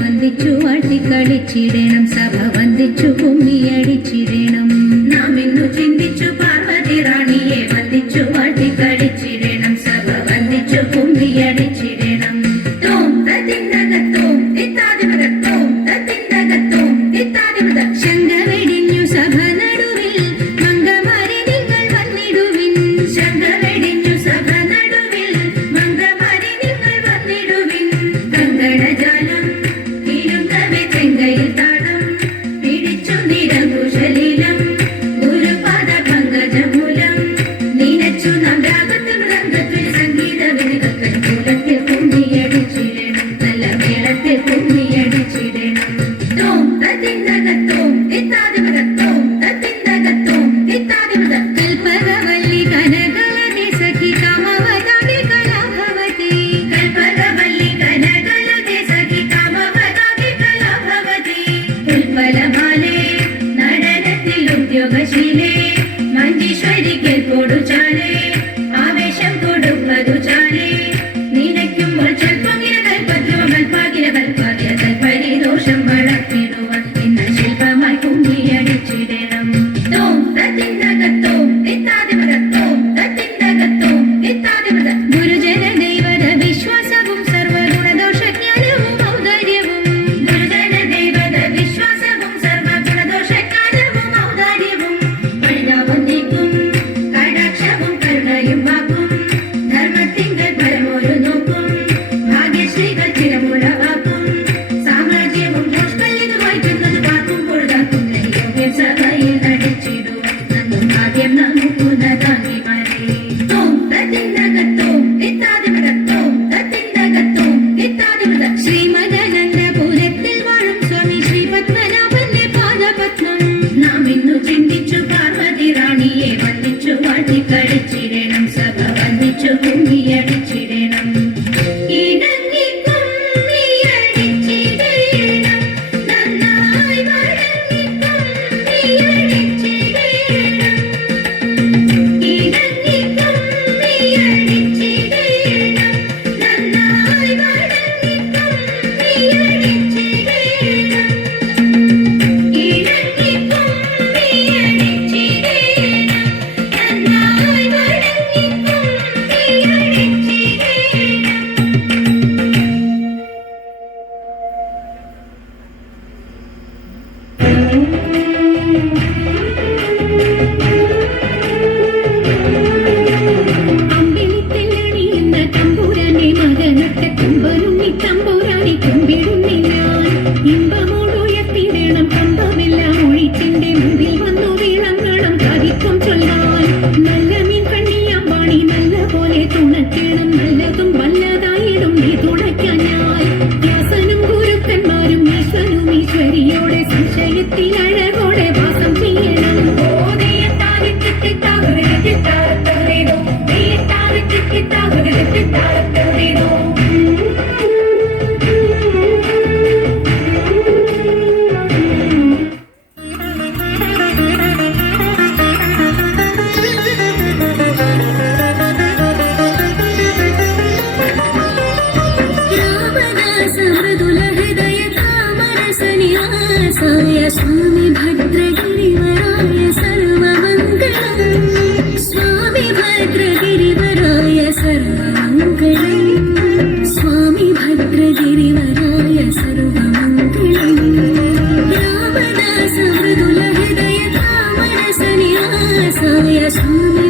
വന്ദിച്ചു വാട്ടിക്കളിച്ചിടണം, സഭ വന്ദിച്ചു കുമ്മിയടിച്ചിടണം. നാം ഇന്നു ചിന്തിച്ചു പാർവതി റാണിയെ വന്ദിച്ചു വാട്ടിക്കളിച്ചിടണം, സഭ വന്ദിച്ചു കുമ്മിയടിച്ചിടണം. തോം തത്തിന്തകത്തോം തിത്താതിമതത്തോം തത്തിന്തകത്തോം തിത്താതിമത. ശങ്ക വെടിഞ്ഞു സഭ നടുവിൽ മംഗമാരി നിങ്ങൾ വന്നിടുവിൻ. ശങ്ക വെടിഞ്ഞു സഭ നടുവിൽ മംഗമാരി നിങ്ങൾ വന്നിടുവിൻ. കങ്കണജാലം ഇരുന്നവെ ചെങ്കയിൽ താളം പിടിച്ചു നിരകുശലീലം ഗുരുപാദ പങ്കജമൂലം നീനച്ചു നാം രാഗത്തിൽ മൃദംഗത്തിൽ സംഗീത വിനികത്തിൽ കൂലത്തിൽ കുമ്മിയടിച്ചിടണം, നല്ല മേളത്തിൽ കുമ്മിയടിച്ചിടണം. തോം തത്തിന്തകത്തോം തിത്താതിമതത്തോം തത്തിന്തകത്തോം തിത്താതിമത. കൽപ്പകവല്ലി കനകവതി സഖി കാമവതാകി കലാഭവതി. കൽപ്പകവല്ലി കനകവതി സഖി കാമവതാകി കലാഭവതി. ഉൽപ്പലമാലേ നടനത്തിൽ ഉദ്യോഗശീലേ മഞ്ജീശ്വരിക്കൽ കൊടുചാലേ ആവേശം കൊടുപ്പതു ചാലേ. നിനയ്ക്കുമ്പോൾ ചെൽപ്പങ്ങിന കൽപ്പദ്രുവം കൽപ്പാകിന കൽപ്പാകിന കൽപ്പരിദോഷം വളർത്തിടുവാൻ ഇന്ന ശില്പമായി കുമ്മിയടിച്ചിടണം. തോം തത്തിന്തകത്തോം തിത്താതിമതത്തോം തത്തിന്തകത്തോം തിത്താതിമത. ഗുരുജന ദൈവത വിശ്വാസവും സർവഗുണദോഷജ്ഞാനവും ഔദാര്യവും. ഗുരുജന ദൈവത വിശ്വാസവും സർവഗുണദോഷജ്ഞാനവും ഔദാര്യവും. പരിതാപം നീക്കും കടാക്ഷവും കരുണയും വാക്കും ധർമ്മത്തിങ്കൽ പരമൊരു നോക്കും ഭാഗ്യശ്രീകൾ ചിരമുളവാക്കും. സാമ്രാജ്യവും ദോഷ്കല്ലിതു വായിക്കുന്നത് പാർക്കും പൊഴുതാക്കും യോഗ്യം സഭയിൽ നടിച്ചിടുവാൻ നന്നും ഭാഗ്യം നമുക്കുന്നതാങ്ങിമാരെ. തോം തത്തിന്തകത്തോം തിത്താതിമതത്തോം തത്തിന്തകത്തോം തിത്താതിമത. ശ്രീമദാനന്ദപുരത്തിൽ വാഴും സ്വാമി ശ്രീ പത്മനാഭന്റെ പാദപത്മം നാം ഇന്നു ചിന്തിച്ചു പാർവതി റാണിയെ വന്ദിച്ചു വാട്ടിക്കളിച്ചിടണം, സഭ വന്ദിച്ചു കുമ്മിയടിച്ചിടണം. ഇണങ്ങി കുമ്മിയടിച്ചിടണം, നന്നായി വഴങ്ങി കുമ്മിയടിച്ചിടണം. ഇണങ്ങി കുമ്മിയടിച്ചിടണം, നന്നായി വഴങ്ങി കുമ്മിയടിച്ചിടണം. ഇണങ്ങി കുമ്മിയടിച്ചിടണം, നന്നായി വഴങ്ങി കുമ്മിയടിച്ചിടണം. അമ്പിളിത്തെല്ലണിയുന്ന തമ്പുരാനെ മകനൊക്കെ തുമ്പരുണ്ണി തമ്പുരാനെ കുമ്പിടുന്നി ഞാൻ. ഇമ്പമോടുയർത്തിടണം കമ്പമെല്ലാം ഒഴിച്ചിന്റെ മുമ്പിൽ വന്നു വീളങ്ങളും കവിത്വം ചൊല്ലാൻ. നല്ല മീൻ കണ്ണിയാം പാണി നല്ല പോലെ തുണയ്ക്കണം, നല്ലതും വല്ലതായിടും നീ തുണയ്ക്കാൻ ഞാൻ. വ്യാസനും ഗുരുക്കന്മാരും ഈശ്വരും ഈശ്വരിയോടെ സംശയത്തിൽ അഴകോടെ വാസം ചെയ്യണം. സ്വാമി ഭദ്രഗിരിവരായ സർവമംഗളം. സ്വാമി ഭദ്രഗിരിവരായ സർവമംഗളം. സ്വാമി ഭദ്രഗിരിവരായ സർവമംഗളം. രാമദാസ മൃദുല ഹൃദയ കാമരസ നിവാസായ സ്വാമി